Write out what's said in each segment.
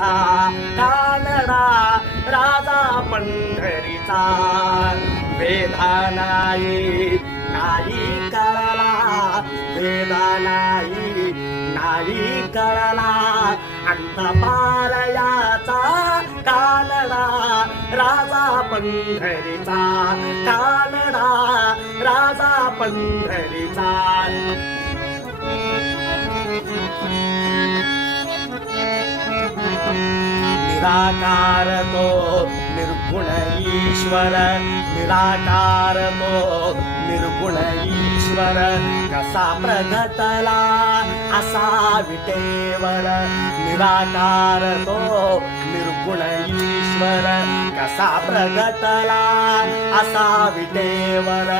पंढरीचा कानडा राजा पंढरीचा वेदा नाही कळला वेदा नाही कळला अंतपालयाचा कानडा राजा पंढरीचा कानडा राजा पंढरीचा निराकार तो निर्गुण ईश्वर निराकार तो निर्गुण ईश्वर कसा प्रगटला असा विटेवर निराकार तो निर्गुण ईश्वर कसा प्रगटला असा विटेवर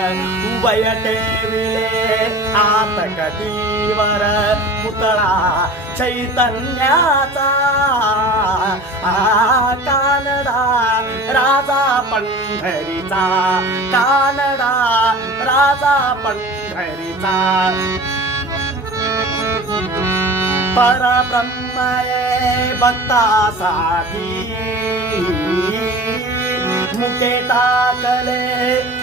उभय ठेविले आत कधीवर पुतळा चैतन्याचा कानडा राजा पंढरीचा कानडा राजा पंढरीचा परब्रह्मये भक्तासाठी मुके टाकले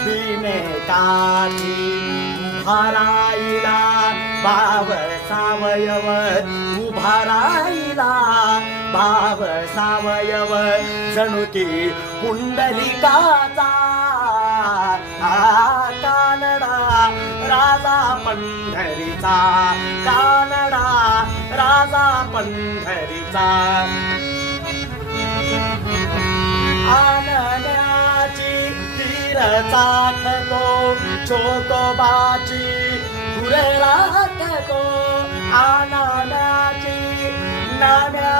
दिने काठी उभा राहिला भाव सावयव उभा राहिला भाव सावयव जणू की पुंडलिकाचा कानडा राजा पंढरीचा कानडा राजा पंढरीचा आनण्याची तीर चाखतो चोकोबाची पुरे राखतो आनण्याची नाण्या